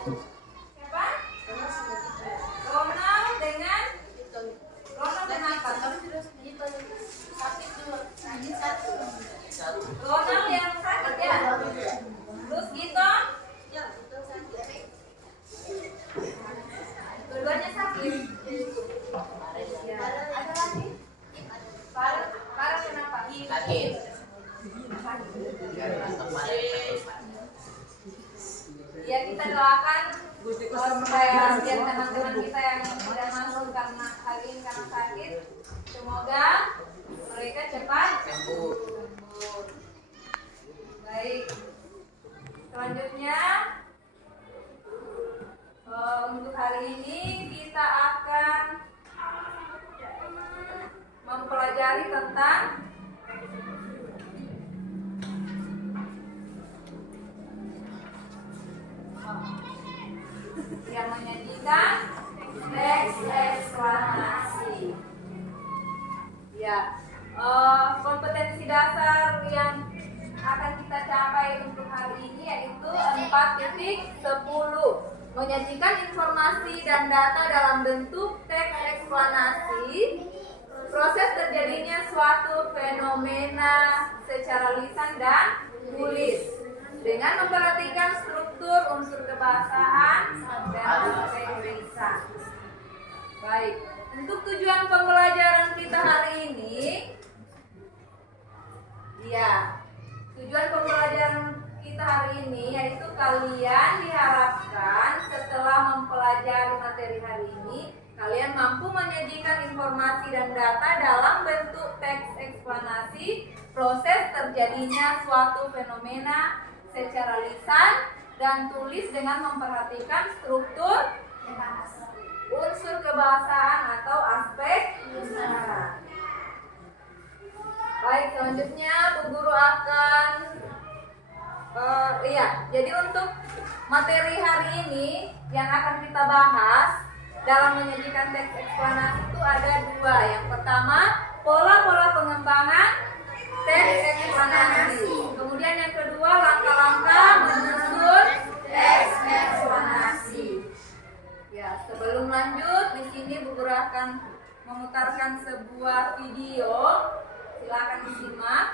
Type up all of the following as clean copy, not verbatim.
Siapa? Ronald dengan apa? Ronald yang sakit ya. Terus Giton? Dua-duanya sakit. Ya. Ada lagi? Farah kenapa? Sakit. Ya, kita doakan supaya biar teman-teman kita yang sudah masuk karena hari ini karena sakit, semoga mereka cepat sembuh. Baik. Selanjutnya untuk hari ini kita akan mempelajari tentang yang menyajikan teks eksplanasi. Ya, kompetensi dasar yang akan kita capai untuk hari ini yaitu 4.10. Menyajikan informasi dan data dalam bentuk teks eksplanasi, proses terjadinya suatu fenomena secara lisan dan tulis dengan memperhatikan struktur unsur kebahasaan dan aspek lisan. Baik, untuk tujuan pembelajaran kita hari ini, ya, tujuan pembelajaran kita hari ini yaitu kalian diharapkan setelah mempelajari materi hari ini, kalian mampu menyajikan informasi dan data dalam bentuk teks eksplanasi, proses terjadinya suatu fenomena secara lisan dan tulis dengan memperhatikan struktur unsur kebahasaan atau aspek lisan. Baik, selanjutnya Bu Guru akan jadi untuk materi hari ini yang akan kita bahas dalam menyajikan teks eksplanasi itu ada dua. Yang pertama, pola-pola pengembangan teks eksplanasi. Kemudian yang kedua, langkah-langkah menyusun teks eksplanasi. Ya, sebelum lanjut, di sini Bu Guru akan memutarkan sebuah video. Silakan disimak.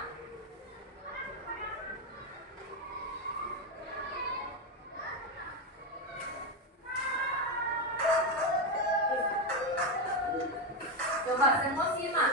Coba semua simak.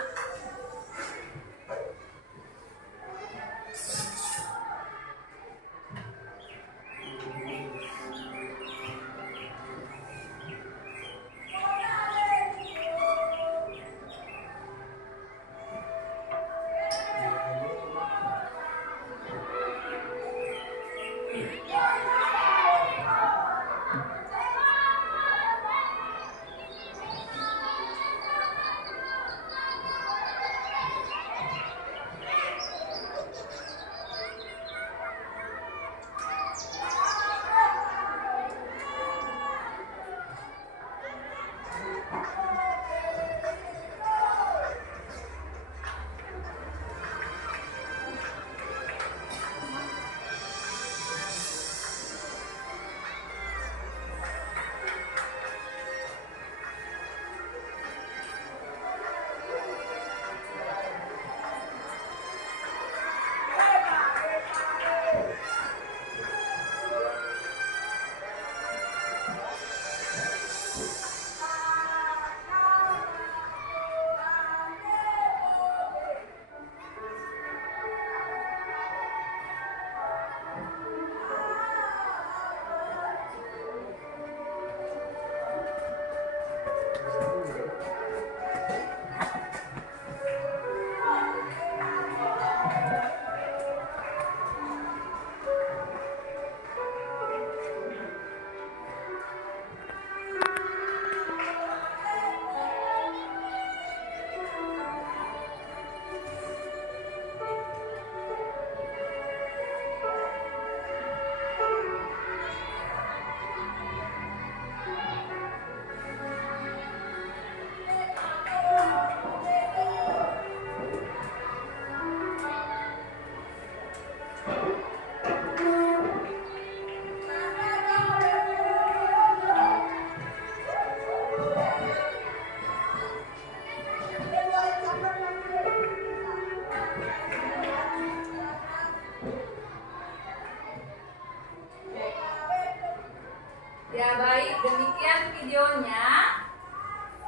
Ya baik, demikian videonya.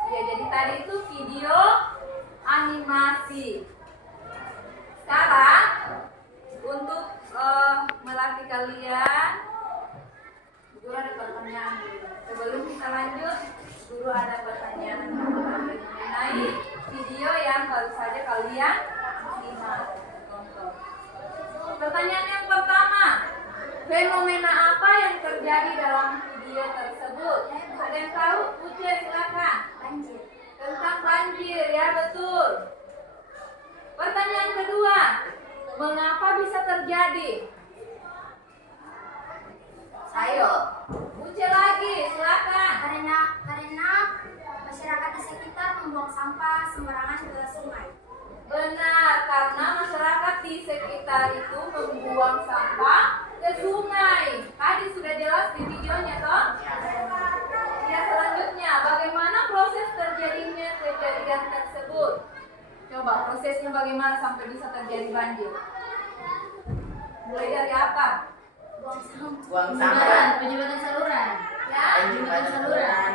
Ya jadi tadi itu video animasi. Sekarang untuk melatih kalian, guru ada pertanyaan. Sebelum kita lanjut, guru ada pertanyaan mengenai video yang baru saja kalian simak. Pertanyaan yang pertama, fenomena apa yang terjadi dalam video tersebut? Ada yang tahu? Uce, silakan. Banjir. Tentang banjir, ya betul. Pertanyaan kedua, mengapa bisa terjadi? Ayo, Uce lagi, silakan. Karena masyarakat di sekitar membuang sampah sembarangan ke sungai. Benar, karena masyarakat di sekitar itu membuang sampah ke sungai. Tadi sudah jelas di videonya, toh? Ya, selanjutnya, bagaimana proses terjadinya kejadian tersebut? Coba prosesnya bagaimana sampai bisa terjadi banjir? Mulai dari apa? Buang sampah. Penyebatan saluran. Ya, Penyebatan saluran.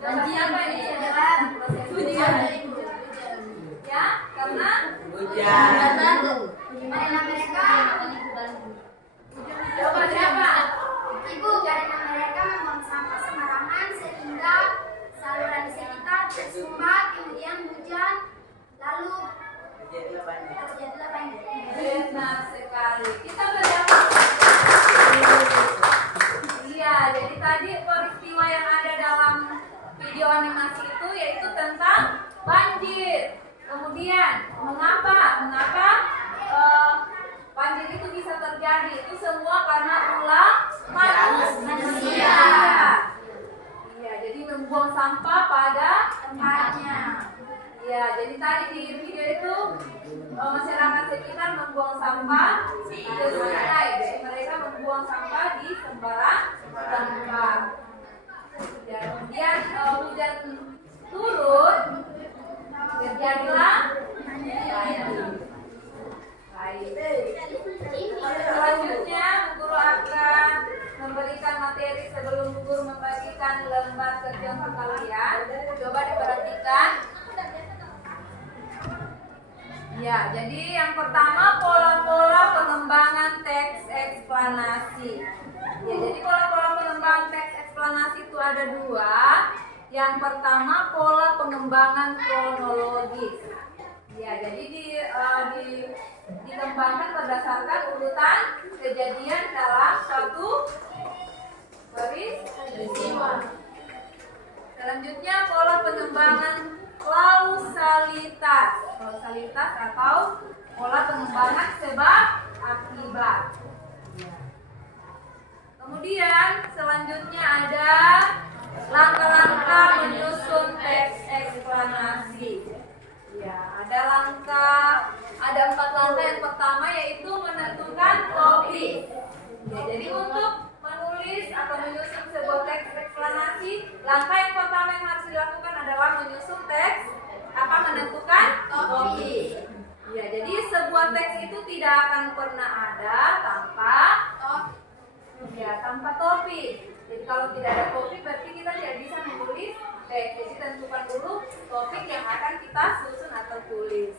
banjir apa ini? adalah Proses hujan. Ya, karena Hujan. Karena mereka coba siapa? karena mereka membuang sampah sembarangan sehingga saluran di sekitar tersumbat, kemudian hujan, lalu terjadilah banjir. Benar sekali. Kita berapa? Iya, jadi tadi peristiwa yang ada dalam video animasi itu yaitu tentang banjir. Kemudian, mengapa banjir itu bisa terjadi? Itu semua karena ulah manusia. Iya, jadi membuang sampah pada tempatnya. Ya, jadi tadi di video itu masyarakat sekitar membuang sampah ke sungai. Jadi mereka membuang sampah di sembarang tempat. Ya, kemudian hujan turun, terjadilah banjir. Baik. Selanjutnya, guru akan memberikan materi sebelum guru membagikan lembar kerja untuk kalian. Coba diperhatikan. Ya, jadi yang pertama pola-pola pengembangan teks eksplanasi. Ya, jadi pola-pola pengembangan teks eksplanasi itu ada dua. Yang pertama pola pengembangan kronologis. Ya, jadi dikembangkan berdasarkan urutan kejadian dalam suatu peristiwa. Selanjutnya pola pengembangan kausalitas atau pola pengembangan sebab akibat. Kemudian selanjutnya ada langkah-langkah menyusun teks eksplanasi. Ya, ada 4 langkah. Yang pertama yaitu menentukan topik. Ya, jadi untuk menulis atau menyusun sebuah teks eksplanasi, langkah yang pertama yang harus dilakukan adalah menyusun teks menentukan topik. Ya, jadi sebuah teks itu tidak akan pernah ada tanpa topik. Jadi kalau tidak ada topik berarti kita tidak bisa menulis teks. Jadi tentukan dulu topik yang akan kita susun atau tulis.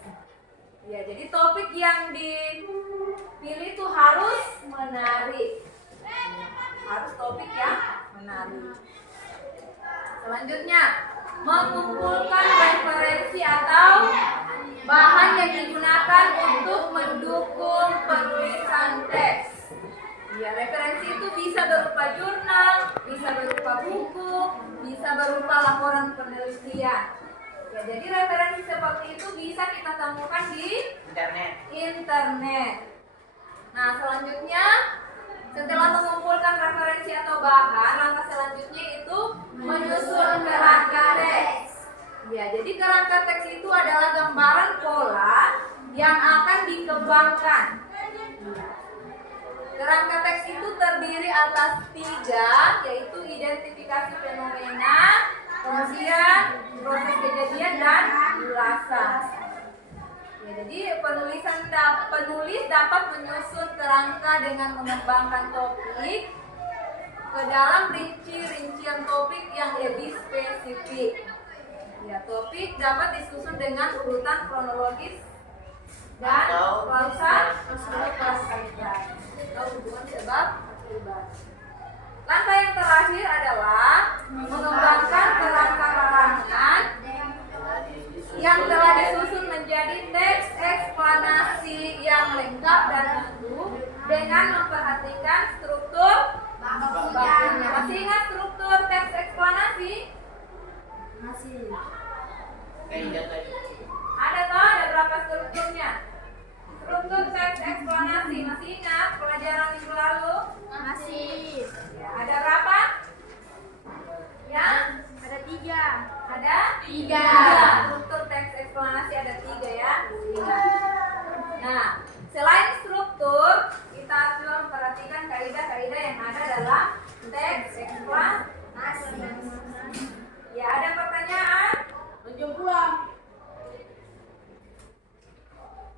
Ya, jadi topik yang dipilih itu harus menarik. Harus topik yang menarik. Selanjutnya, mengumpulkan referensi atau bahan yang digunakan untuk mendukung penulisan teks. Ya, referensi itu bisa berupa jurnal, bisa berupa buku, bisa berupa laporan penelitian. Ya, jadi referensi seperti itu bisa kita temukan di internet. Nah, selanjutnya setelah mengumpulkan referensi atau bahan, langkah selanjutnya itu menyusun kerangka teks. Ya, jadi kerangka teks itu adalah gambaran pola yang akan dikembangkan. Kerangka teks itu terdiri atas 3, yaitu identifikasi fenomena, kemudian proses kejadian dan ulasan. Ya, jadi penulis dapat menyusun kerangka dengan mengembangkan topik. dalam rincian topik yang lebih spesifik. Ya, topik dapat disusun dengan urutan kronologis dan klausa atau hubungan sebab akibat. Langkah yang terakhir adalah mengembangkan keterangan yang telah disusun menjadi teks eksplanasi yang lengkap dan utuh dengan memperhatikan struktur bakunya. Masih ingat struktur teks eksplanasi? Masih. Ada toh? Ada berapa strukturnya? Struktur teks eksplanasi masih ingat pelajaran minggu lalu? Masih. Ya, ada berapa? Ya? Ada 3. Ada? 3. Struktur teks eksplanasi ada 3 ya. Nah, selain struktur, kita juga memperhatikan kaidah-kaidah yang ada dalam teks eksplanasi. Ya, ada pertanyaan?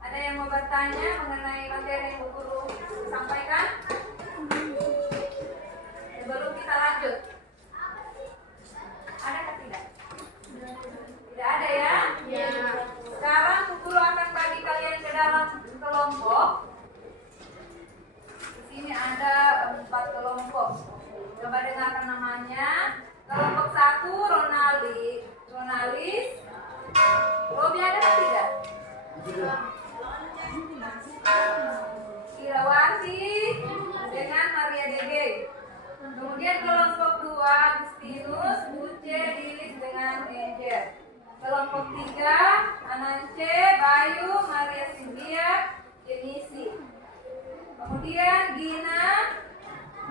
Ada yang mau bertanya mengenai materi yang Bu Guru sampaikan? Sebelum kita lanjut. Ada atau tidak? Tidak ada ya? Ya. Sekarang Bu Guru akan bagi kalian ke dalam kelompok. Di sini ada 4 kelompok. Coba dengarkan namanya. Kelompok 1 Ronalis. Robi ada atau tidak? Irawati dengan Maria Dede. Kemudian kelompok 2 Agustinus, Uce, Lilis dengan Angel. Kelompok 3 Anance, Bayu, Maria Cynthia, Jenisi. Kemudian Gina.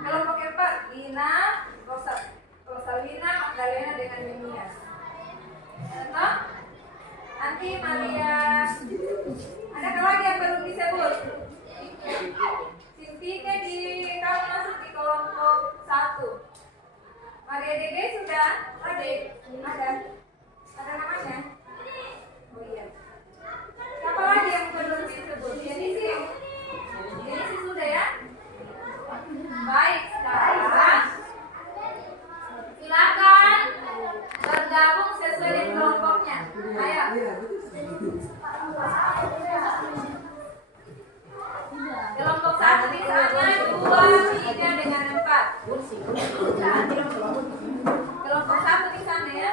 Kelompok 4 Gina, Rosalina, Magdalena dengan Minias. Contoh? Nanti Maria. Adakah lagi yang perlu disebut? Sintike kamu masuk di kelompok 1. Maria Dede sudah? Ada namanya? Oh iya. Siapa lagi yang perlu disebut? Jenisi sudah ya? Baik, sekarang silakan bergabung sesuai dengan kelompoknya. Ayo. Kelompok 1 di sana 2, 3 dengan 4. Kelompok 1 di sana ya.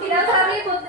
Tidak usah ribut.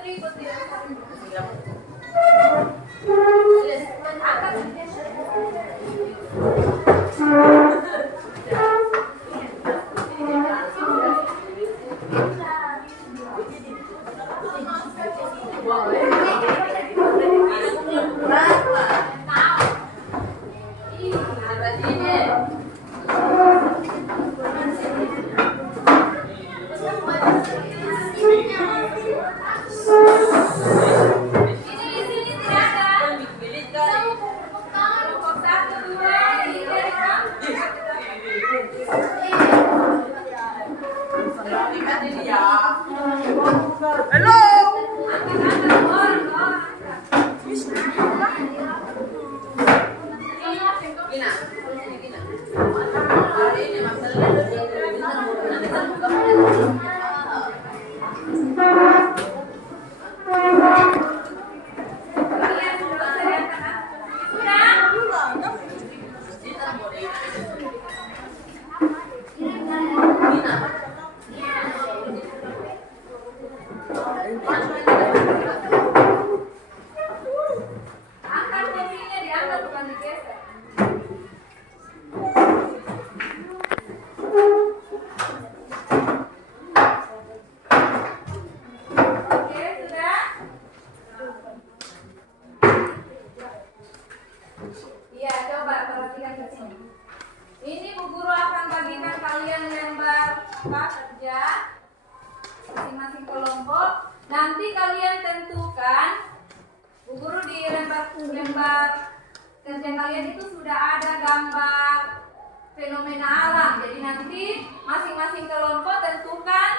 Angkat kursinya, diangkat bukan digeser. Oke, sudah? Iya, coba perhatikan ke sini. Ini Bu Guru akan bagikan kalian lembar kerja masing-masing kelompok. Nanti kalian tentukan, Bu Guru di lembar kerja kalian itu sudah ada gambar fenomena alam. Jadi nanti masing-masing kelompok tentukan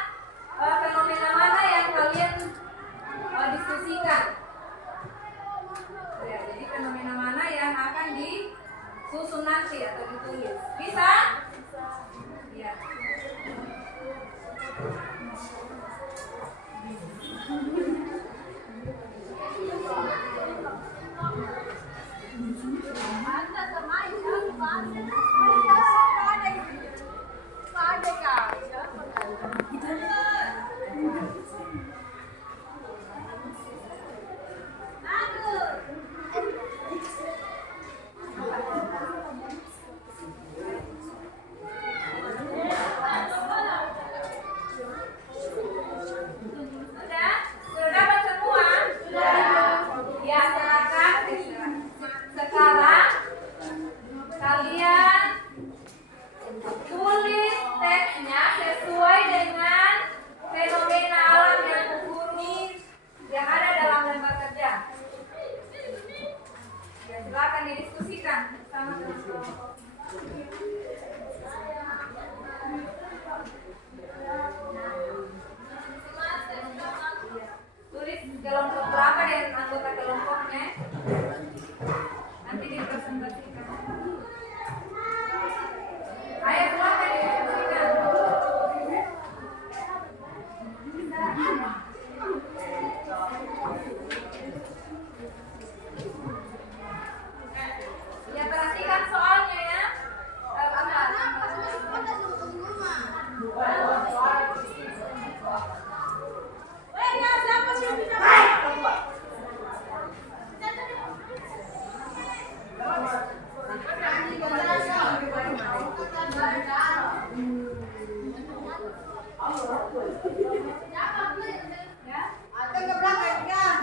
fenomena mana yang kalian diskusikan. Ya, jadi fenomena susun nanti atau ditulis. Bisa? Iya. Sudah dapat semua? Ya, silakan. Sekarang kalian tulis teksnya sesuai dengan fenomena alam yang guru yang ada dalam lembar kerja. Ya, silakan didiskusikan sama teman-teman. Tulis kelompok berapa dan anggota kelompoknya. Nanti dipresentasikan. Ayo silakan didiskusikan. Ya, perhatikan soalnya ya.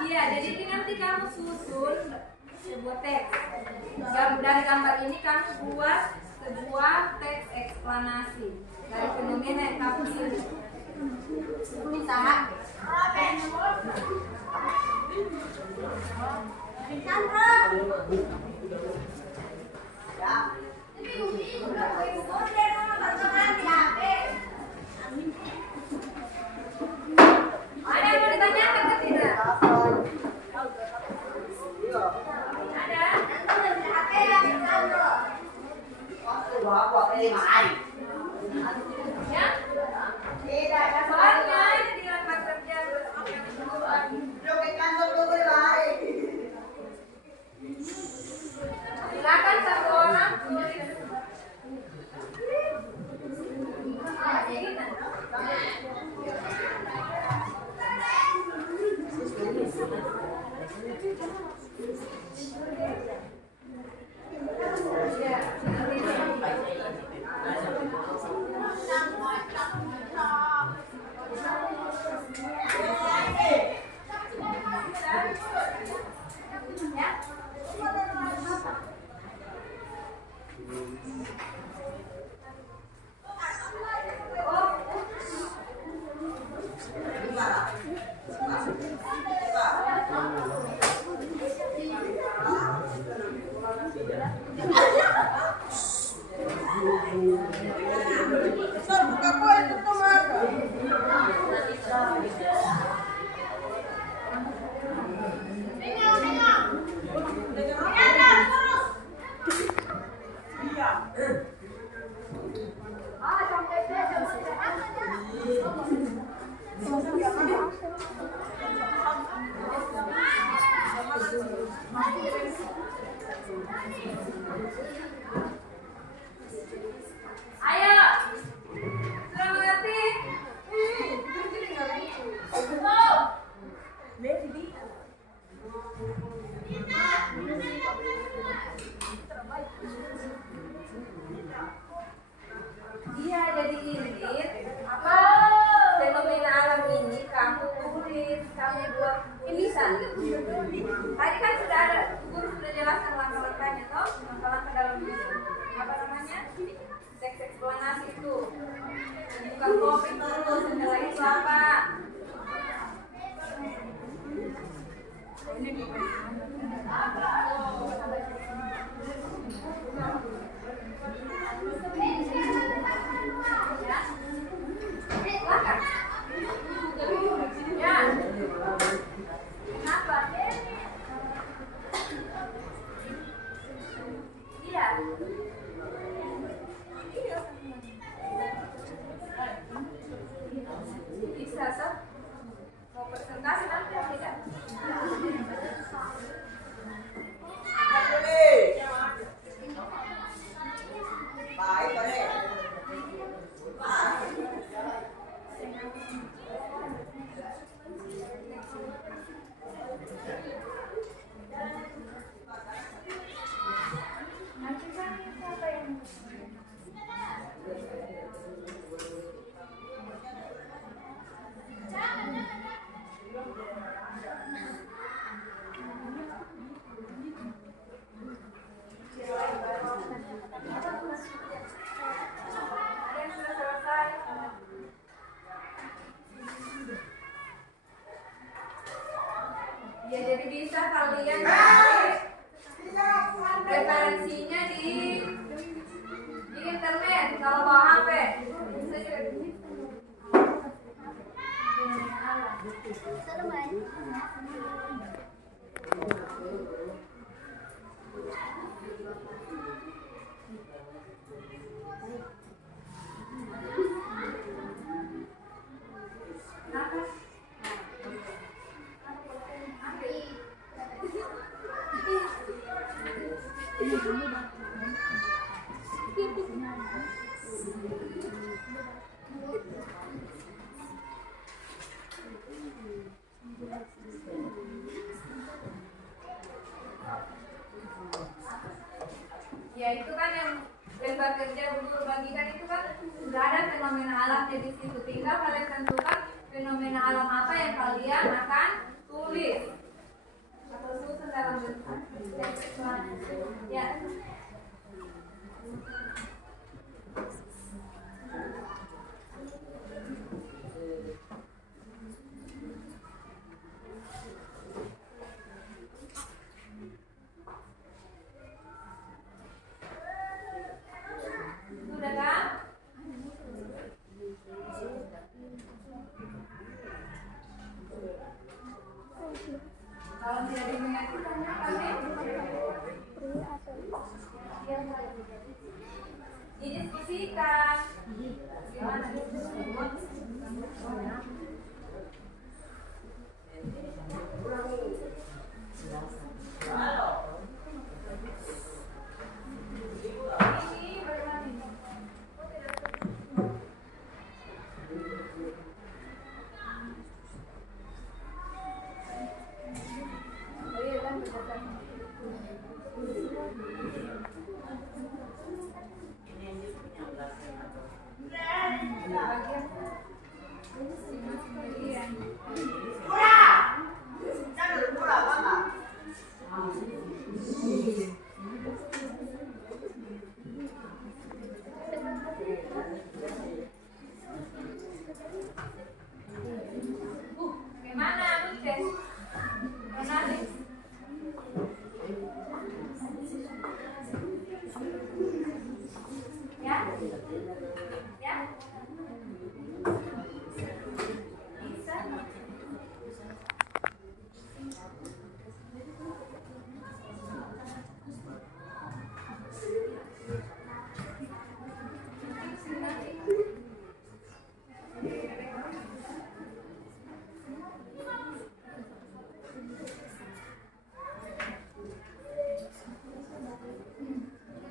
Iya, jadi ini nanti kamu susun sebuah teks. Dari gambar ini kamu buat sebuah teks eksplanasi dari fenomena yang kamu pilih. Bisa? Ada yang mau ditanyakan atau tidak? Ada? Ya? Soalnya ini di lembar kerja. Silakan satu orang tulis. Ayo, sudah mengerti? Iya, jadi ini apa fenomena alam ini kamu tulis, kamu buat ini bisa. Tadi kan sudah ada guru sudah jelaskan langkah-langkahnya toh, langkah-langkah dalam apa namanya teks eksplanasi itu. Bukan topik dulu, setelah itu apa? Iya. Ya itu kan yang lebar kerja guru bagikan itu kan sudah ada fenomena alamnya di situ. Tinggal kalian tentukan fenomena alam apa yang kalian akan tulis atau susun dalam bentuk teks. Ya. Sudah kan? Kalau tidak dimengerti tanyakan ya. Didiskusikan. Gimana diskusinya? Ini bagaimana ini? Oh iya kan berdasarkan bagian gimana Buces? Menarik. Ya? Ya? Bisa?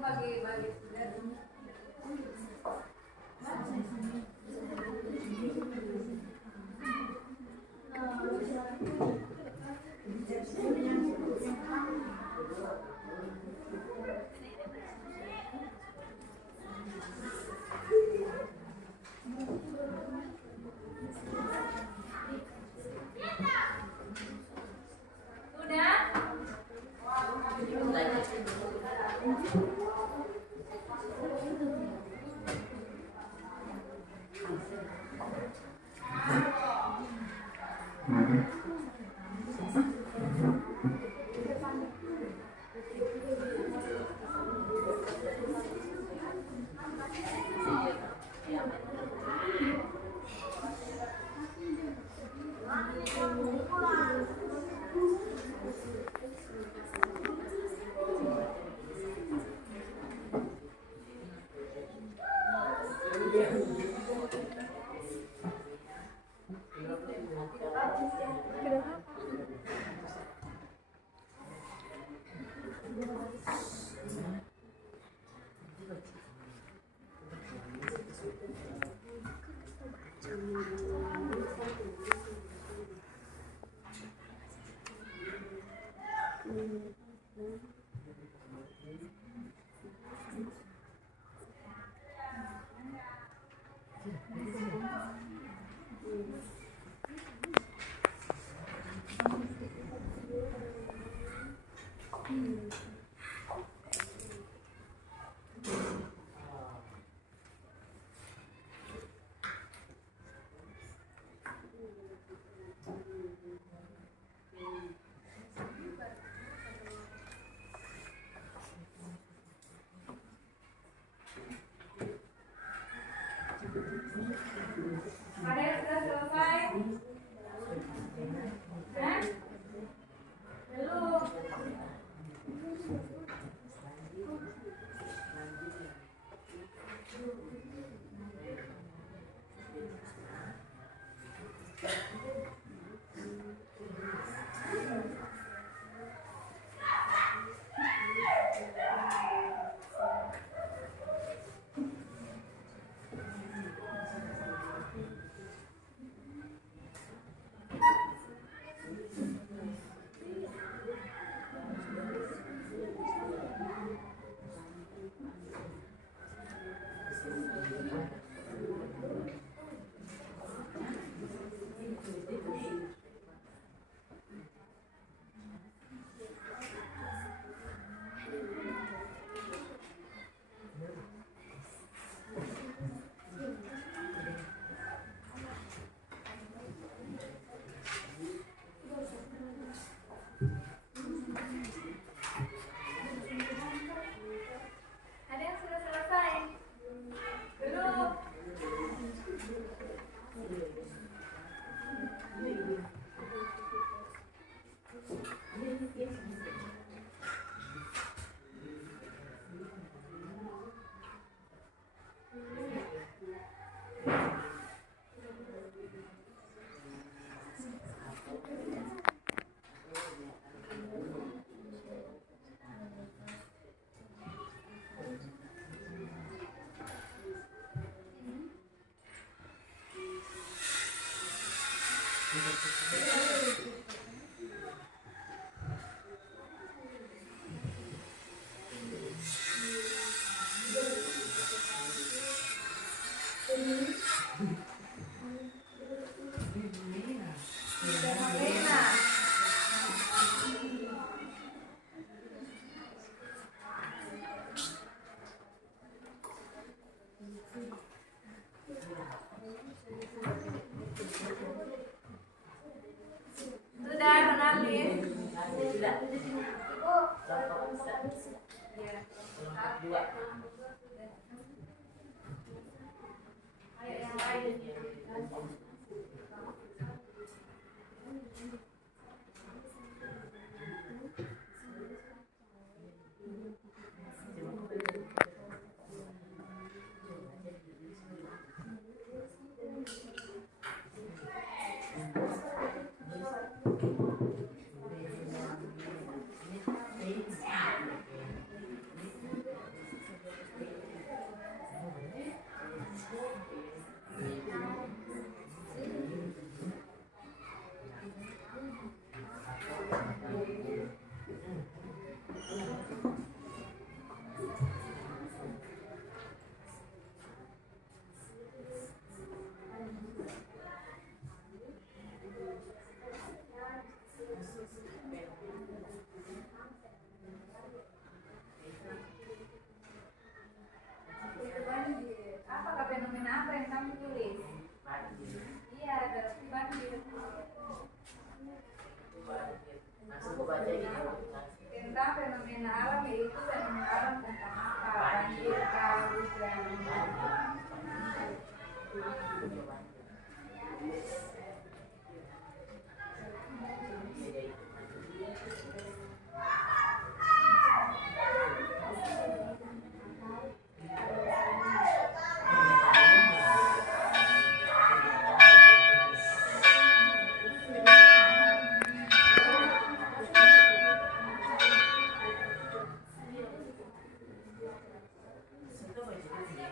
Bagi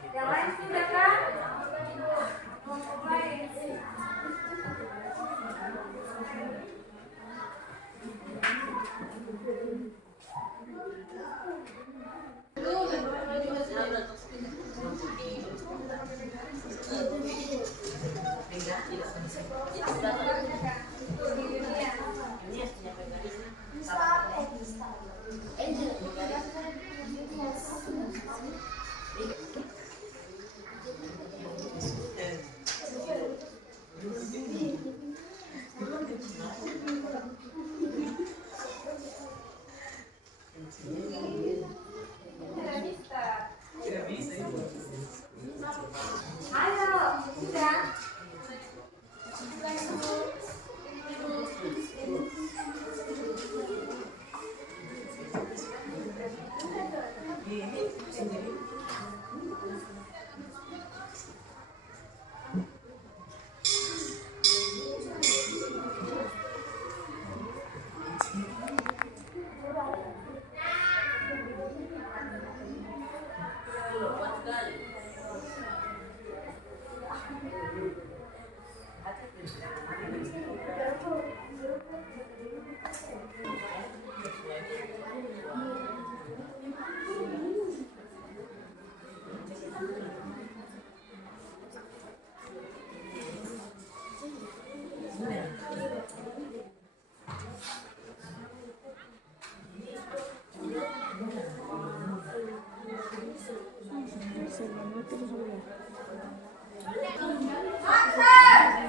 Yang lain sudah kan? Kelompok lain. Tidak bisa. Ayo, sudah.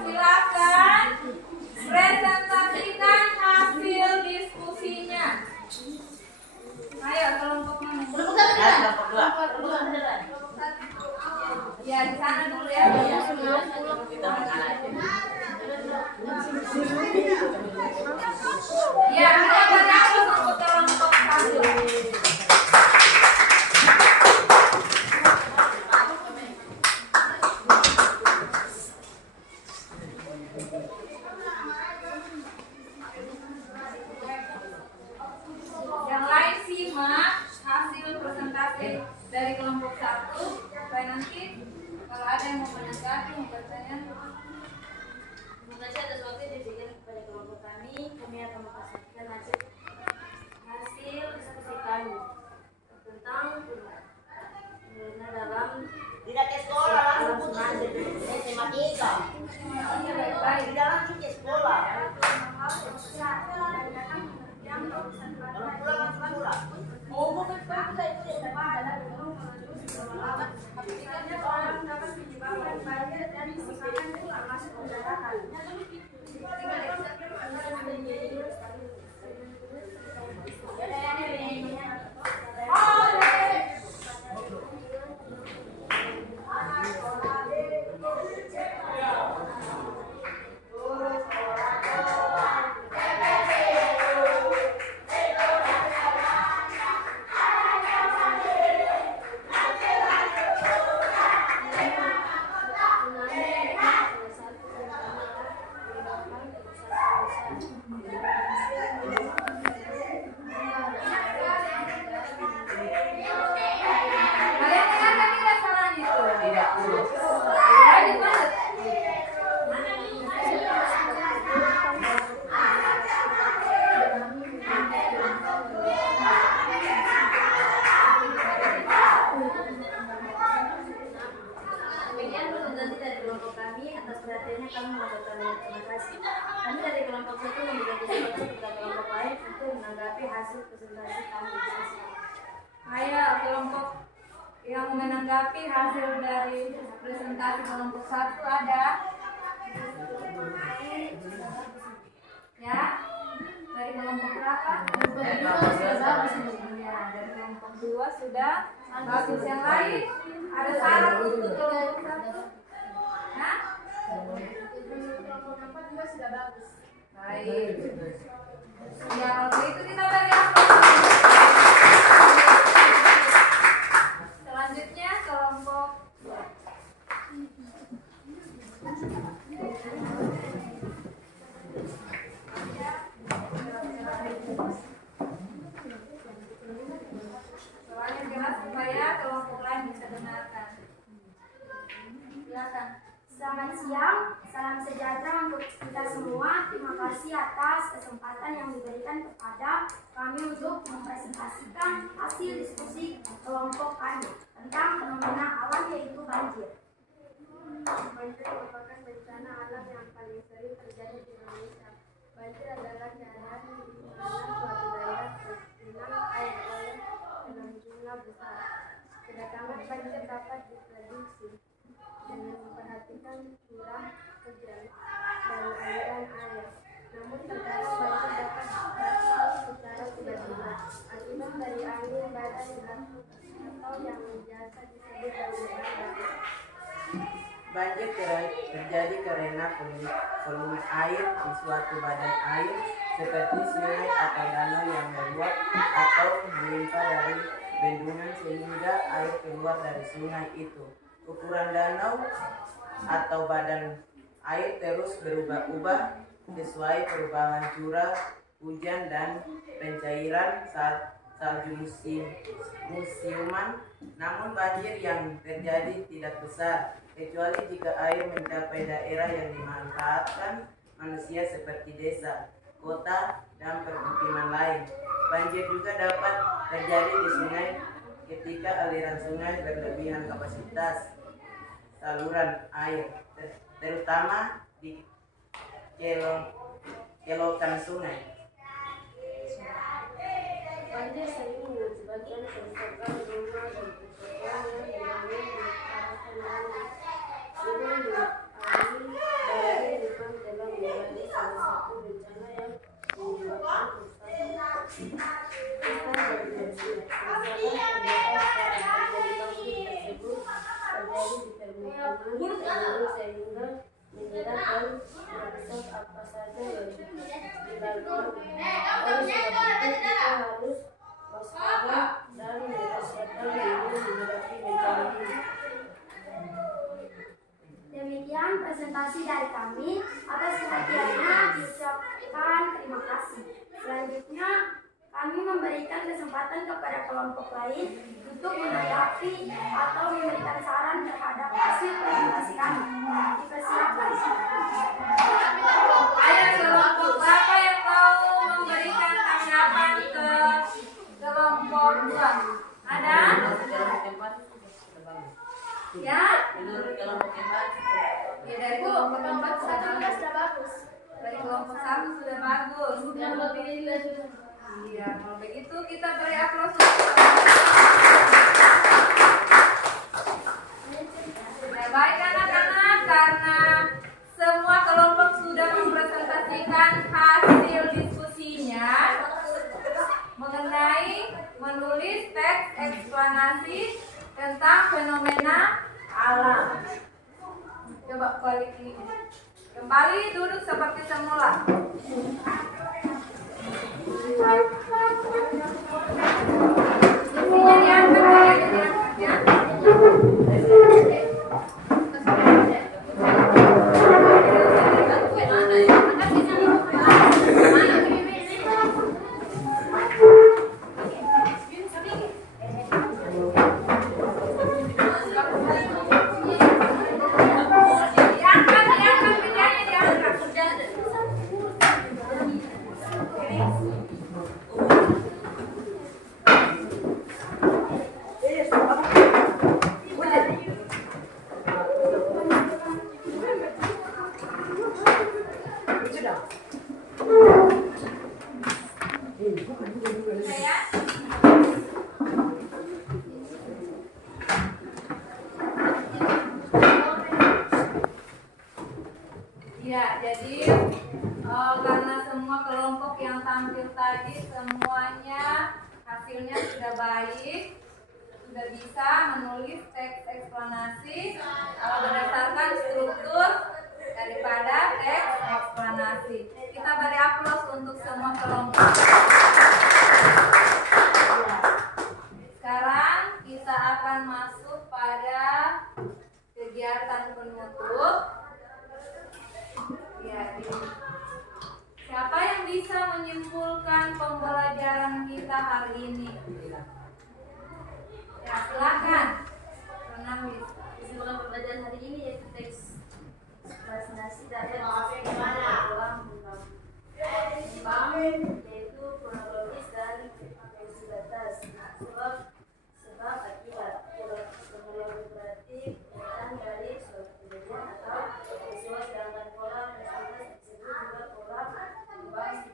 Silakan presentasikan hasil diskusinya. Ayo kelompok mana? Ya di sana dulu ya. Ya kita berangkat untuk kelompok satu. Yang lain simak hasil presentasi dari kelompok satu supaya nanti kalau ada yang mau menanggapi mau bertanya. Terima kasih atas waktu yang diberikan kepada kelompok kami. Kami akan mempresentasikan hasil diskusi kami tentang dalam Tidak ke sekolah langsung putus matematika. Baik-baik. Tidak langsung ke sekolah. Kalau pulang langsung pulang. Oh, bukan kita itu aplikasinya orang dapat menyebabkan banjir dan kerusakan tulang masuk ke daratan. Kalian dengarkan tidak sarannya itu? Tidak putus. Lanjut, lanjut. Demikian presentasi dari kelompok kami. Atas perhatiannya kami mengucapkan terima kasih. Kami dari kelompok satu memberikan kesempatan kepada kelompok lain untuk menanggapi hasil presentasi kami. Ayo kelompok yang menanggapi hasil dari presentasi kelompok satu ada? Ya? Dari kelompok berapa? Dari kelompok dua sudah bagus. Ya, dari kelompok 2 sudah bagus. Yang lain ada saran untuk kelompok 1? Nah, Menurut kelompok 4 juga sudah bagus. baik. Ya, kalau begitu kita beri aplaus. Selanjutnya kelompok 2. Soalnya jelas supaya kelompok lain bisa dengarkan. Silakan. Selamat siang, salam sejahtera untuk kita semua. Terima kasih atas kesempatan yang diberikan kepada kami untuk mempresentasikan hasil diskusi kelompok kami tentang fenomena alam yaitu banjir. Banjir merupakan bencana alam yang paling sering terjadi di Indonesia. Banjir adalah keadaan di mana suatu daerah tergenang air oleh dalam jumlah besar. Kedatangan banjir dapat diprediksi dengan memperhatikan curah hujan dan aliran air. Namun terkadang banjir dapat datang secara tiba-tiba akibat dari angin badai atau yang biasa disebut banjir bandang. Banjir terjadi karena volume air di suatu badan air seperti sungai atau danau yang meluap atau melimpah dari bendungan sehingga air keluar dari sungai itu. Ukuran danau atau badan air terus berubah-ubah sesuai perubahan curah hujan dan pencairan saat salju musiman. Namun banjir yang terjadi tidak besar kecuali jika air mencapai daerah yang dimanfaatkan manusia seperti desa, kota, dan permukiman lain. Banjir juga dapat terjadi di sungai ketika aliran sungai berlebihan kapasitas saluran air, terutama di kelokan sungai. Banjir sering mengakibatkan kerusakan rumah dan persoalan yang dibangun di kawasan lain. Ini angin badai bukan telah menjadi salah satu bencana yang menyebabkan kerusakan dan banjir. Kerusakan terbesar terjadi banjir tersebut terjadi di permukiman penduduk sehingga menyerap dan merusak apa saja yang dilakukan. Oleh sebab itu kita harus waspada dan mempersiapkan diri menghadapi bencana ini. Demikian presentasi dari kami. Atas perhatiannya diucapkan terima kasih. Selanjutnya kami memberikan kesempatan kepada kelompok lain untuk menanggapi atau memberikan saran terhadap hasil presentasi kami. Dipersilakan. Ada kelompok berapa yang mau memberikan tanggapan ke kelompok 2? Ada? Ya? Menurut kelompok 4 Ya, dari kelompok 4 sudah bagus. dari kelompok 1 sudah bagus. Kelompok ini juga sudah. Iya, kalau begitu kita beri aplaus. Ya, baik anak-anak, karena semua kelompok sudah mempresentasikan hasil diskusinya mengenai menulis teks eksplanasi tentang fenomena alam. Coba balik ini. Kembali duduk seperti semula. Isinya diangkat ya. Ya, jadi karena semua kelompok yang tampil tadi semuanya hasilnya sudah baik, sudah bisa menulis teks eksplanasi berdasarkan struktur daripada teks eksplanasi. Kita beri aplaus untuk semua kelompok. Sekarang kita akan masuk pada kegiatan penutup. Ya, siapa yang bisa menyimpulkan pembelajaran kita hari ini? Ya, silakan. Pernahis. Kesimpulan pembelajaran hari ini yaitu teks eksplanasi dapat yaitu kronologis dan fungsi batas, sebab akibat. Kronologi berarti pernyataan dari suatu kejadian atau peristiwa, sedangkan pola peristiwa disebut juga pola penyebab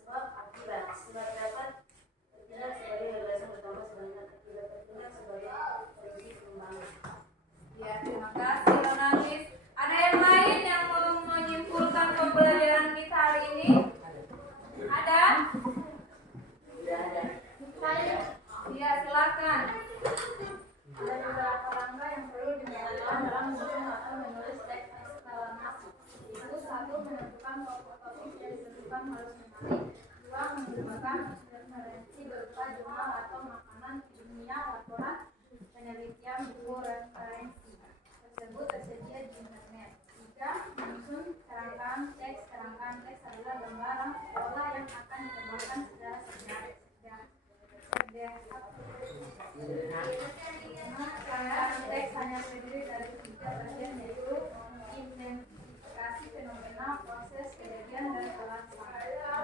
sebab akibat. Sebab dapat bertindak sebagai gagasan pertama, sedangkan akibat bertindak sebagai fungsi pengembangan. Ya, terima kasih Ronalis. Ada yang lain yang mau menyimpulkan pembelajaran kita hari ini? Ada? Ya, silakan. Ada beberapa langkah yang perlu dilakukan dalam menyusun atau menulis teks eksplanasi. Itu 1. Menentukan topik yang ditentukan harus menarik. 2. Menggunakan referensi berupa jurnal atau makanan ilmiah, laporan penelitian, buku referensi tersebut tersedia di internet. 3. Menyusun serangkaian teks. Serangkaian teks adalah gambaran pola yang akan dikembangkan secara sederhana. Serangkaian teks hanya terdiri dari 3 bagian, yaitu identifikasi fenomena, proses, kejadian, dan alasan.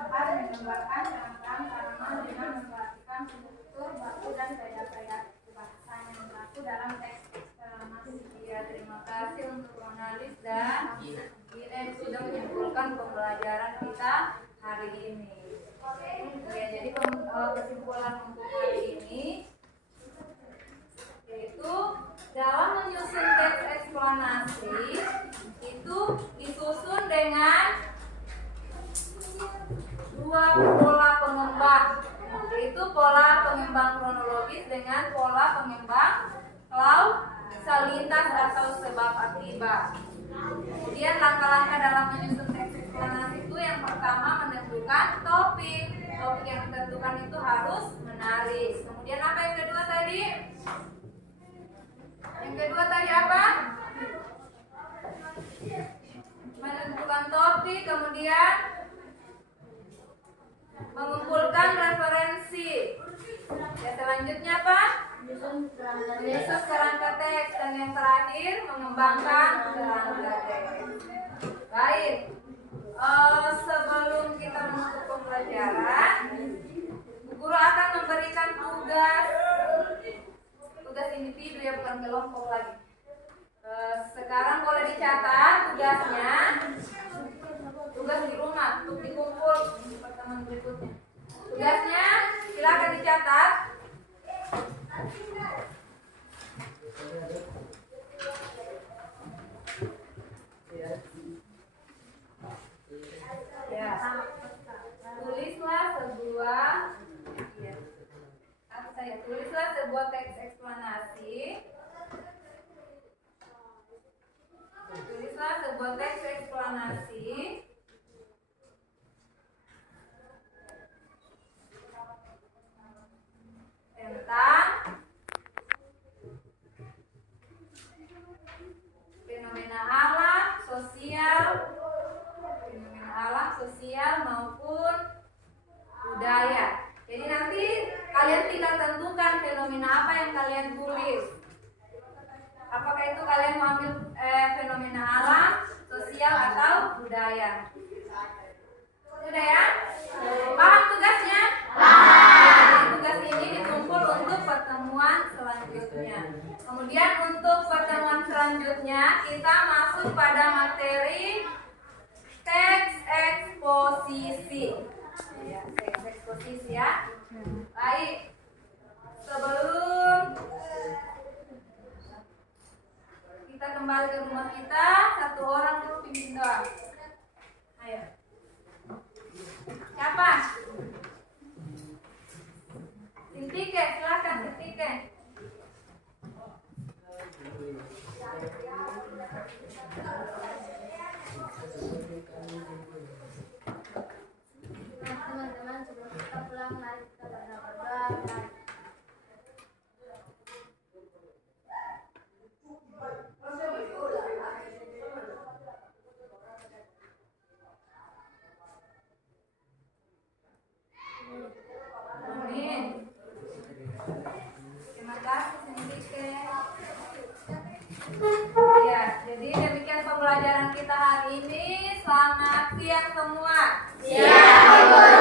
4. Menggambarkan rangkaian karangan dengan memperhatikan struktur, baku, dan gaya-gaya bahasa yang berlaku dalam teks eksplanasi. Ya, terima kasih untuk Ronalis dan Gina yang sudah menyimpulkan pembelajaran kita hari ini. Ya, jadi kesimpulan untuk hari ini yaitu dalam menyusun teks eksplanasi itu disusun dengan 2 pola pengembang, yaitu pola pengembang kronologis dengan pola pengembang kausalitas atau sebab akibat. Kemudian langkah-langkah dalam menyusun teks eksplanasi itu yang pertama menentukan topik. Topik yang ditentukan itu harus menarik. Kemudian apa yang kedua tadi? Yang kedua tadi apa? Menentukan topik, kemudian mengumpulkan referensi. Ya, selanjutnya apa? Menyusun kerangka teks, dan yang terakhir mengembangkan kerangka teks. Baik, sebelum kita menutup pembelajaran, Bu Guru akan memberikan tugas individu ya, bukan kelompok lagi. Sekarang boleh dicatat tugasnya, tugas di rumah untuk dikumpul di pertemuan berikutnya. Tugasnya silakan dicatat. Ya, tulislah sebuah teks eksplanasi. Tulislah sebuah teks eksplanasi tentang fenomena alam sosial maupun budaya. Jadi nanti kalian tinggal tentukan fenomena apa yang kalian tulis. Apakah itu kalian mau ambil fenomena alam, sosial, atau budaya? Sudah ya? Paham tugasnya? Jadi tugas ini ditumpul untuk pertemuan selanjutnya. Kemudian untuk pertemuan selanjutnya kita masuk pada materi teks eksposisi. Ya, teks eksposisi ya. Baik. Sebelum kita kembali ke rumah kita, satu orang dulu pimpin doang. Ayo. Siapa? Sintike, silakan Sintike. Nah, teman-teman, sebelum kita pulang, mari kita berdoa. Mari. Amin. Terima kasih Sendike. Ya, jadi demikian pembelajaran kita hari ini. Selamat siang semua. Siang, Ibu.